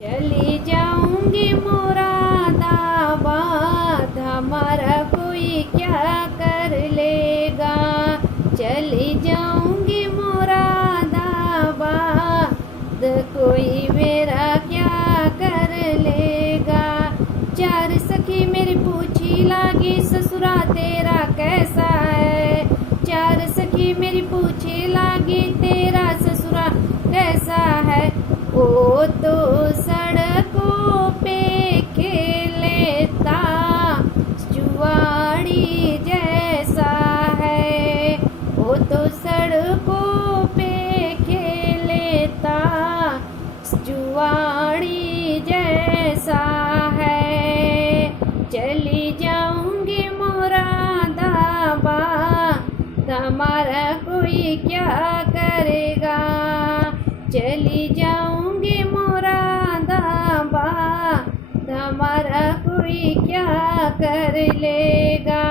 चली जाऊंगी मुरादाबाद, हमारा कोई क्या कर लेगा। चली जाऊंगी मुरादाबाद, कोई मेरा क्या कर लेगा। चार सखी मेरी पूछी लागी, ससुरा तेरा कैसा है। चार सखी मेरी पूछी लागी, तेरा ससुरा कैसा है। वो तो सड़कों पे खेलेता जुआड़ी जैसा है। वो तो सड़कों पे खेलेता जुआड़ी जैसा है। चली जाऊंगी मुरादाबाद, हमारा कोई क्या करेगा। चली जाऊंगी मुरादाबाद, हमारा कोई क्या कर लेगा।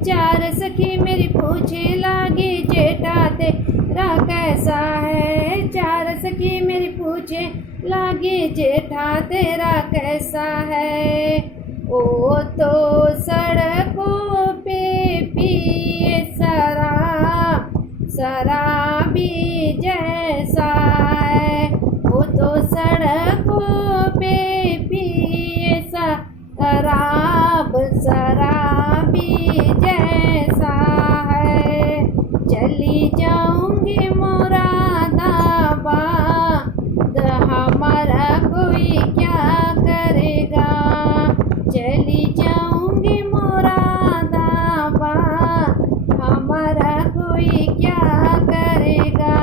चार सखी मेरी पूछे लागी, जेठा तेरा कैसा है। चार सखी मेरी पूछे लागी, जेठा तेरा कैसा है। ओ तो सड़कों पे पिए शराबी जैसा है। वो तो सड़कों पे पिए शराबी जैसा है। चली जाऊंगी मुरादाबाद, हमारा कोई क्या करेगा। चली जाऊंगी मुरादाबाद, हमारा कोई क्या करेगा।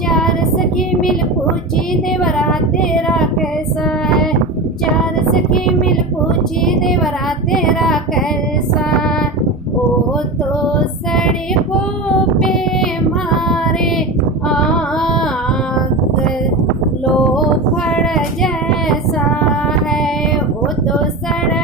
चार सखी मिल पूछी, देवरा तेरा कैसा है। चार सखी मिल पूछी, देवरा तेरा कैसा। ओ तो सड़कों पे मारे आंख लोफड़ जैसा है। वो तो सड़क